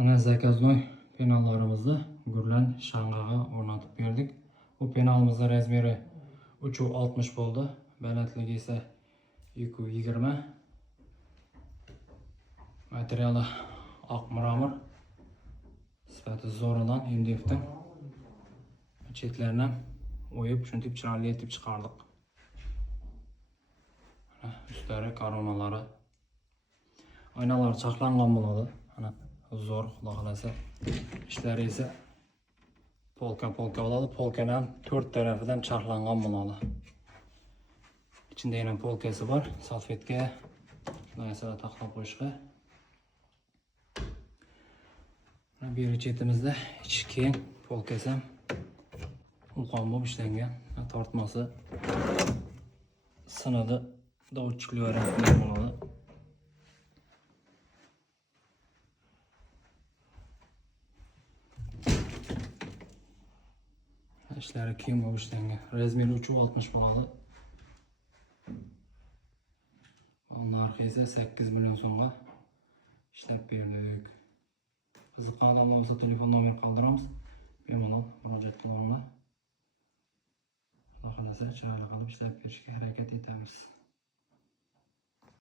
Mana zakaznoy penallarimizni gurlan shang'aga o'rnatib berdik. Bu penalimizning razmeri 3,60 bo'ldi. Balandligi esa 2,20. Materiali oq mramor. Sifati zo'radan MDFdan. Chetlarini o'yib, shunday chiroyli etib chiqardik. Üstlari koronalari. Oynalar chaqlangan bo'ladi. Mana zo'r, xudo xolasa. Ishlari esa polka bo'ladi. Polkaning 4 tarafidan chaqlangan bo'ladi. Ichida yana polkasi bor. Salfetka narsalar taqlab qo'yishga. Mana bu chetimizda ichi keng polkasi ham ulqon bo'lib ishlangan. Tortmasi sinadi. Dovutchikli variantlar bo'ladi. İşleri kiyim bo'lib ishlangan. Razmeri 3,60 bo'ladi. Narxi esa 8 million so'mga ishlab berdik. Qiziqqan odamlar bo'lsa telefon nomer qoldiramiz. Bemalol murojaat qilinglar. Xudo xolasa chiroyli qilib ishlab berishga harakat etamiz.